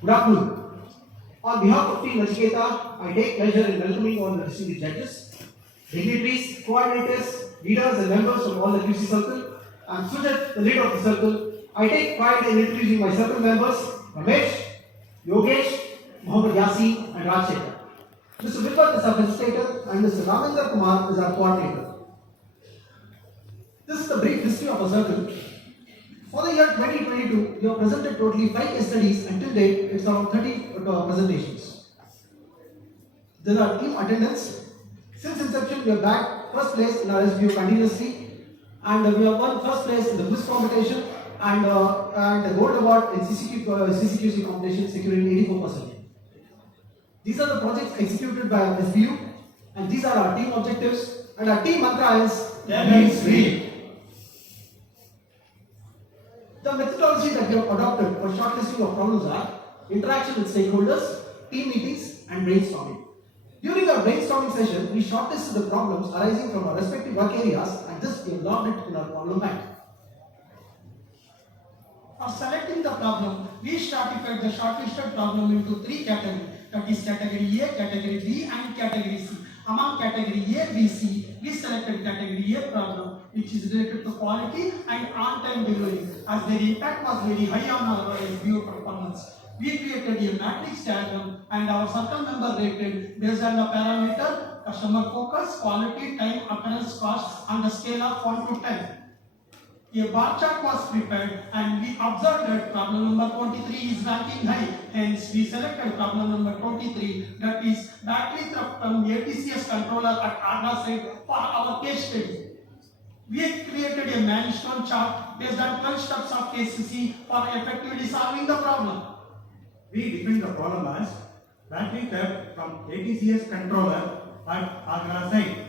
Good afternoon. On behalf of Team Nachiketa, I take pleasure in welcoming all the distinguished judges, dignitaries, coordinators, leaders and members of all the QC circle. I am Sujat, the leader of the circle. I take pride in introducing my circle members, Ramesh, Yogesh, Mohammed Yasi and Rajshekar. Mr. Vipat is our facilitator and Mr. Ramendra Kumar is our coordinator. This is the brief history of our circle. For the year 2022, we have presented totally 5 case studies and till date it's around 30 presentations. There are team attendance. Since inception, we are back first place in our SBO continuously and we have won first place in the quiz competition and the gold award in CCQC competition, securing 84%. These are the projects executed by our SBU and these are our team objectives and our team mantra is Lemons Free. The methodology that we have adopted for shortlisting of problems are interaction with stakeholders, team meetings, and brainstorming. During our brainstorming session, we shortlisted the problems arising from our respective work areas and this we have logged it in our problem bank. For selecting the problem, we stratified the shortlisted problem into 3 categories, that is category A, category B and category C. Among category A, B, C, we selected category A problem which is related to quality and on-time delivery as their impact was very high on our SBO performance. We created a matrix diagram and our circle member rated based on the parameter customer focus, quality, time, occurrence, cost on the scale of 1 to 10. A bar chart was prepared and we observed that problem number 23 is ranking high. Hence, we selected problem number 23, that is battery theft from ATCS controller at Agra site for our case study. We created a milestone chart based on 12 steps of QCC for effectively solving the problem. We defined the problem as battery theft from ATCS controller at Agra site.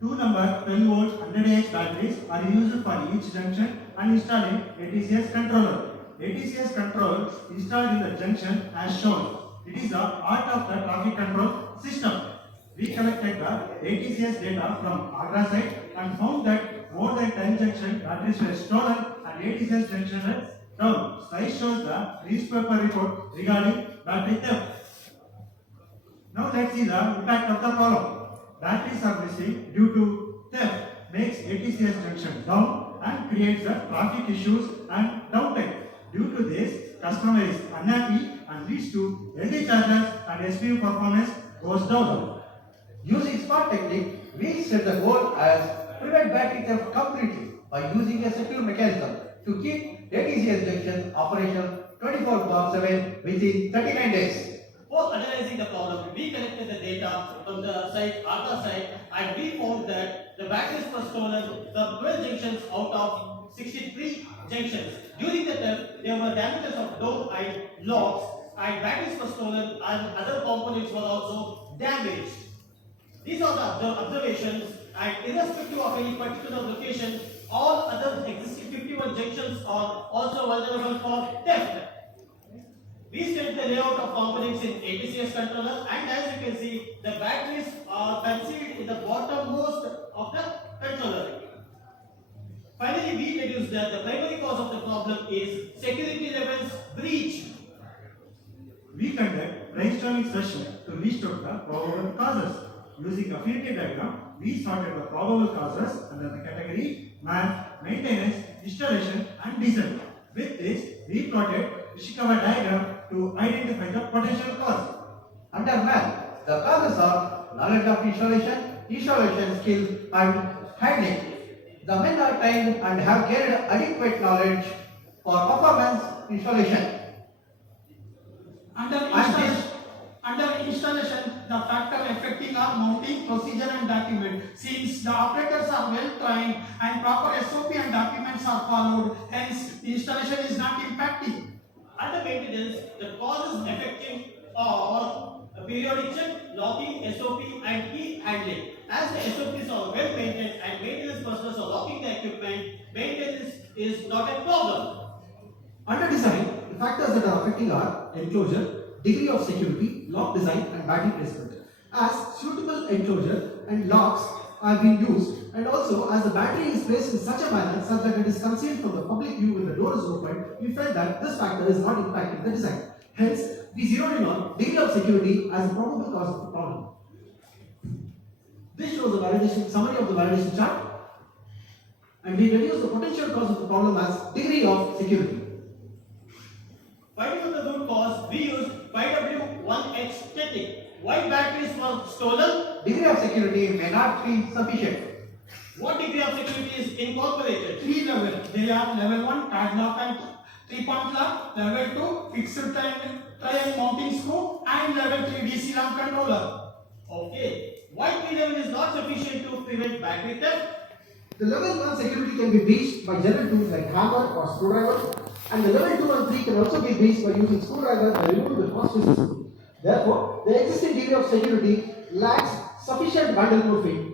2 number 12 volt 100Ah batteries are used for each junction and installed in ATCS controller. ATCS control installed in the junction as shown. It is the art of the traffic control system. We collected the ATCS data from Agra site and found that more than 10 junction batteries were stolen and ATCS junction was down. Slide shows the newspaper report regarding battery theft. Now let's see the impact of the problem. Batteries are missing due to theft, makes ATCS junction down and creates the traffic issues and downtime. Due to this, customer is unhappy and leads to healthy charges and SPU performance goes down. Using smart technique, we set the goal as prevent battery theft completely by using a secure mechanism to keep ATCS junction operational 24/7 within 39 days. For analyzing the problem, we collected the data from the site, Agra site, and we found that the batteries were stolen from 12 junctions out of 63 junctions. During the theft, there were damages of door and locks, and batteries were stolen, and other components were also damaged. These are the observations, and irrespective of any particular location, all other existing 51 junctions are also vulnerable for theft. We set the layout of components in ATCS controller, and as you can see, the batteries are concealed in the bottommost of the controller. Finally, we deduced that the primary cause of the problem is security levels breach. We conduct brainstorming session to list out the probable causes. Using affinity diagram, we sorted the probable causes under the category man, maintenance, installation and design. With this, we plotted Ishikawa diagram to identify the potential cause. Under man, the causes are knowledge of installation skill and handling. The men are trained and have gained adequate knowledge for performance installation. Under installation, the factor affecting are mounting, procedure and document. Since the operators are well trained and proper SOP and documents are followed, hence the installation is not impacting. Under maintenance, the causes affecting are periodic check, locking, SOP and key handling. As the SOPs are well maintained and maintenance personnel are locking the equipment, maintenance is not a problem. Under design, the factors that are affecting are enclosure, degree of security, lock design and battery placement. As suitable enclosure and locks are being used And also, as the battery is placed in such a manner such that it is concealed from the public view when the door is opened, we felt that this factor is not impacting the design. Hence, we zeroed in on degree of security as a probable cause of the problem. This shows the validation summary of the validation chart, and we reduce the potential cause of the problem as degree of security. Finding out the root cause, we used 5W1X technique. Why batteries were stolen? Degree of security may not be sufficient. What degree of security is incorporated? 3 levels. They are level 1 padlock and 3-point lock, level 2 fixed triangle mounting screw, and level 3 DC lamp controller. Okay. Why 3 level is not sufficient to prevent battery theft? The level 1 security can be breached by general tools like hammer or screwdriver, and the level 2 and 3 can also be breached by using screwdriver by removing the first screw. Therefore, the existing degree of security lacks sufficient vandal proofing.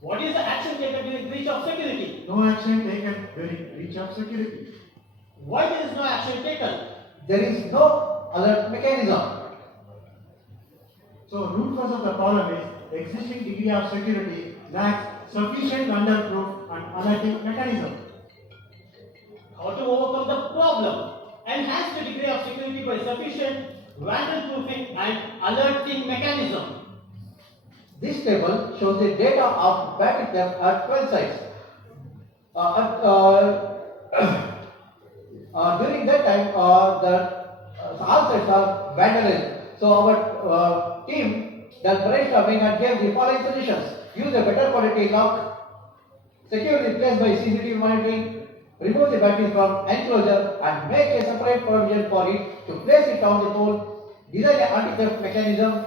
What is the action taken during breach of security? No action taken during breach of security. Why there is no action taken? There is no alert mechanism. So, root cause of the problem is existing degree of security lacks sufficient underproof and alerting mechanism. How to overcome the problem? Enhance the degree of security by sufficient vandal proofing and alerting mechanism. This table shows the data of battery theft at 12 sites. During that time, all sites are vandalized. So our team does brainstorming and gave the following suggestions: use a better quality lock, secure the place by CCTV monitoring, remove the battery from enclosure and make a separate provision for it to place it on the pole, design an anti-theft mechanism,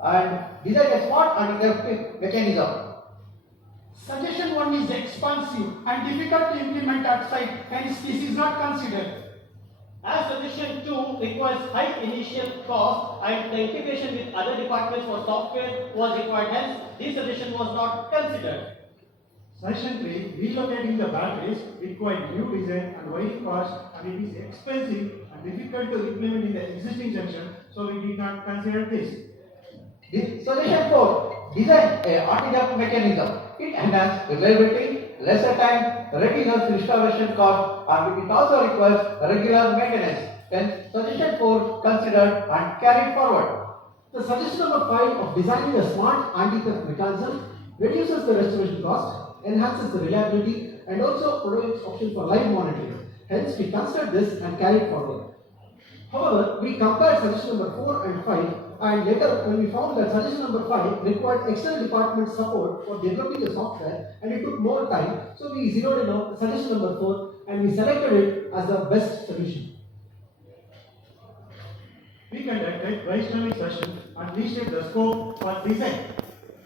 and design a smart anti-theft mechanism. Suggestion 1 is expensive and difficult to implement at site, hence this is not considered. As suggestion 2 requires high initial cost and the integration with other departments for software was required, hence this suggestion was not considered. Suggestion 3, relocating the batteries requires new design and wiring cost, and it is expensive and difficult to implement in the existing junction, so we did not consider this. Suggestion 4, design a anti-theft mechanism. It enhances reliability, lesser time, reduces restoration cost, and it also requires regular maintenance. Hence, suggestion 4 considered and carried forward. The suggestion number 5 of designing a smart anti-theft mechanism reduces the restoration cost, enhances the reliability, and also provides option for live monitoring. Hence, we considered this and carried forward. However, we compared suggestion number 4 and 5, and later when we found that suggestion number 5 required external department support for developing the software and it took more time, so we zeroed in on suggestion number 4 and we selected it as the best solution. We conducted brainstorming session and listed the scope for design.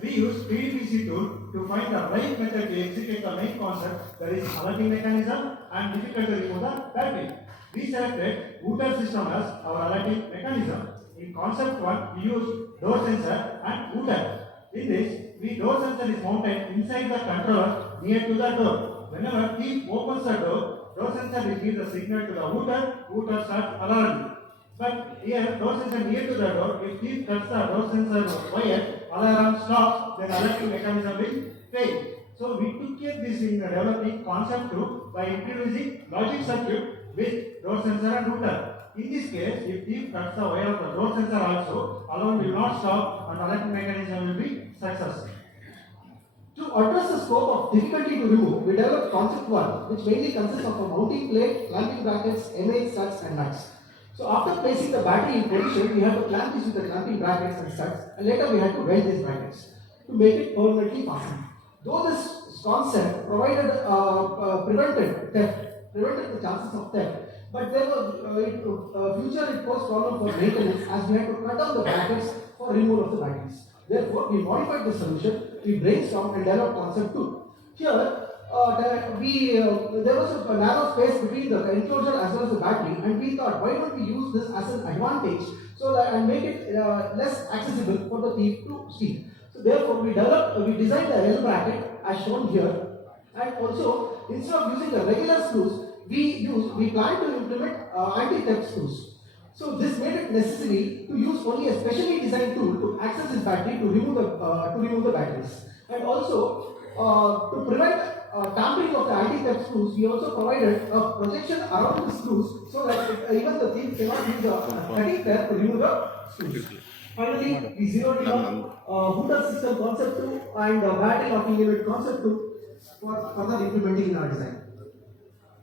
We used PDPC tool to find the right method to execute the main concept, that is alerting mechanism and difficult to remove the battery. We selected router system as our alerting mechanism. In concept 1, we used door sensor and router. In this, door sensor is mounted inside the controller near to the door. Whenever thief opens the door sensor will give the signal to the router starts alarming. But here, door sensor near to the door, if thief touches the door sensor wire, alarm stops, then alerting mechanism will fail. So we took care this in the developing concept 2 by introducing logic circuit with door sensor and router. In this case, if thief cuts the wire of the door sensor also, alarm will not stop and alerting mechanism will be successful. To address the scope of difficulty to remove, we developed concept 1, which mainly consists of a mounting plate, clamping brackets, M8 studs and nuts. So after placing the battery in position, we had to clamp this with the clamping brackets and studs, and later we had to weld these brackets to make it permanently fastened. Though this concept prevented the chances of theft, but there was future it posed problem for maintenance as we had to cut down the brackets for removal of the batteries. Therefore, we modified the solution, we brainstormed and developed concept 2. Here, there was a narrow space between the enclosure as well as the battery, and we thought, why don't we use this as an advantage so that and make it less accessible for the thief to steal. So therefore, we designed the L bracket as shown here, and also instead of using the regular screws, we plan to implement anti-theft screws. So this made it necessary to use only a specially designed tool to access this battery to remove the batteries. And also, to prevent tampering of the anti-theft screws, we also provided a projection around the screws so that even the thief cannot use a cutting plier to remove the screws. Finally, we zeroed in on hooter system concept 2 and battery locking unit concept 2 for further implementing in our design.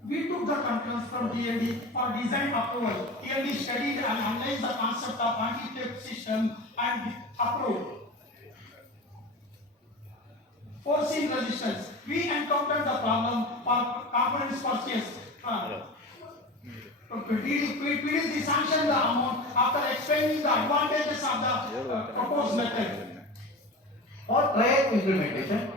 We took the controls from D&D for design approval. D&D studied and analyzed the concept of anti-theft system and approved. Foreseen resistance. We encountered the problem for components purchase. PDC sanctioned the amount after explaining the advantages of the proposed method. For trial implementation,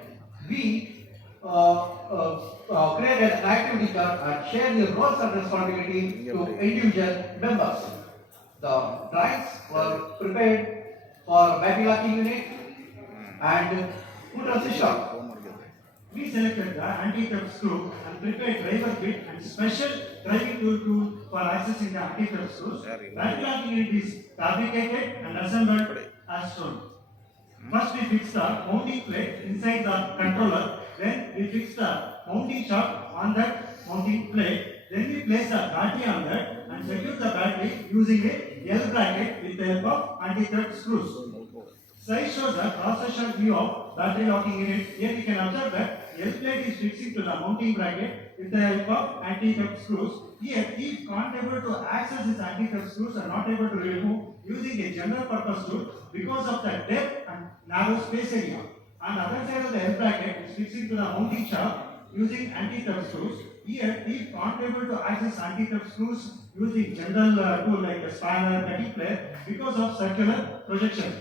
we created an activity chart and shared the roles and responsibility to individual members. The drawings were prepared for battery locking unit and hooter system. We selected the anti-theft screw and prepared driver kit and special driving tool for accessing the anti-theft screws. Battery locking unit is fabricated and assembled as shown. First we fix the mounting plate inside the controller, then we fix the mounting shaft on that mounting plate, then we place the battery on that and secure the battery using a L bracket with the help of anti-theft screws. Slide shows the cross-section view of battery locking unit. Here we can observe that L plate is fixing to the mounting bracket with the help of anti-theft screws. Here, thief can't able to access his anti-theft screws and not able to remove using a general purpose tool because of the depth and narrow space area. On the other side of the L bracket is fixing to the mounting shaft using anti-theft screws. Here, thief can't able to access anti-theft screws using general tool like a spanner, cutting plier because of circular projection.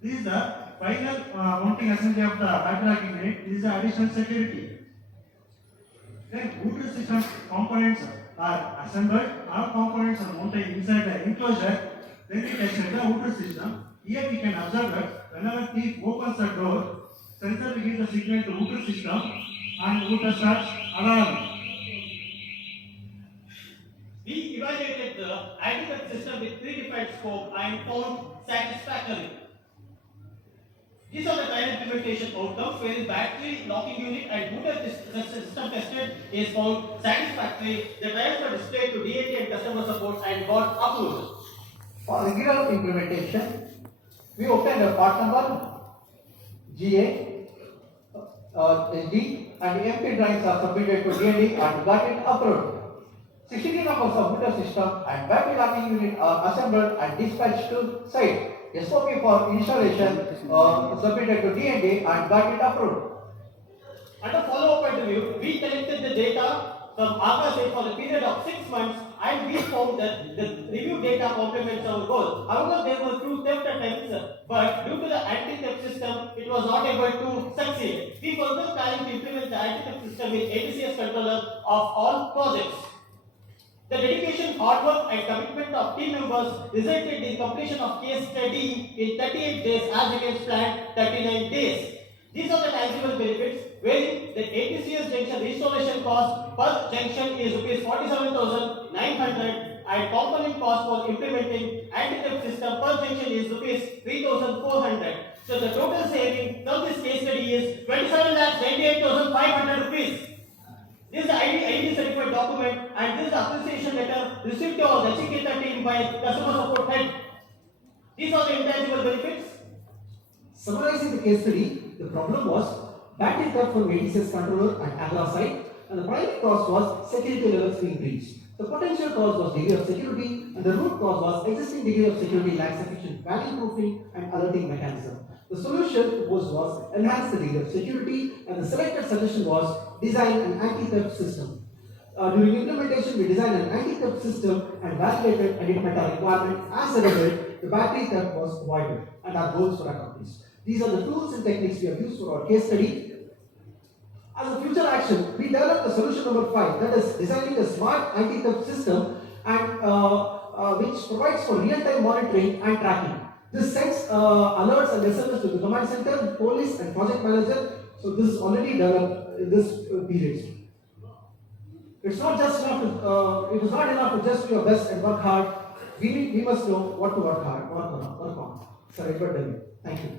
This is the final mounting assembly of the battery locking unit. This is the additional security. Then hooter system components are assembled. All components are mounted inside the enclosure. Then we tested the hooter system. Here we can observe that whenever thief opens the door, sensor will give the signal to hooter system and hooter starts alarm. We evaluated the anti-theft system with predefined scope and found satisfactory. These are the trial implementation outcomes where battery locking unit and hooter system tested is found satisfactory. The trials were displayed to D&D and customer support and got approved. For regular implementation, we obtained a part number, GA, D, and MP drawings are submitted to D&D and got it approved. 63 numbers of hooter system and battery locking unit are assembled and dispatched to site. SOP for installation submitted to D&D and got it approved. At a follow-up interview, we collected the data from RSA for a period of 6 months and we found that the review data complements our goal. However, there were few theft attempts, but due to the anti-theft system, it was not able to succeed. We further planning to implement the anti-theft system with ATCS controller of all projects. The dedication, hard work and commitment of team members resulted in completion of case study in 38 days as against planned 39 days. These are the tangible benefits wherein the ATCS junction installation cost per junction is rupees 47,900 and component cost for implementing anti-theft system per junction is rupees 3,400. So the total saving from this case study is 27,98,500 rupees. This is the ID certified document and this is the appreciation letter received to our Nachiketa team by customer support head. These are the intangible benefits. Summarizing the case study, the problem was battery theft from ATCS controller and Agla site, and the primary cause was security levels being breached. The potential cause was degree of security, and the root cause was existing degree of security lacks sufficient value proofing and alerting mechanism. The solution proposed was enhance the degree of security, and the selected suggestion was design an anti-theft system. During implementation, we designed an anti-theft system and validated and it met our requirement. As a result, the battery theft was avoided and our goals were accomplished. These are the tools and techniques we have used for our case study. As a future action, we developed the solution number 5, that is designing a smart anti-theft system and which provides for real-time monitoring and tracking. This sends alerts and SMS to the command center, police and project manager. So this is already developed in this period. It's not just enough to, it is not enough to just do your best and work hard. We must know what to work hard, work on. Sir, Edward, thank you.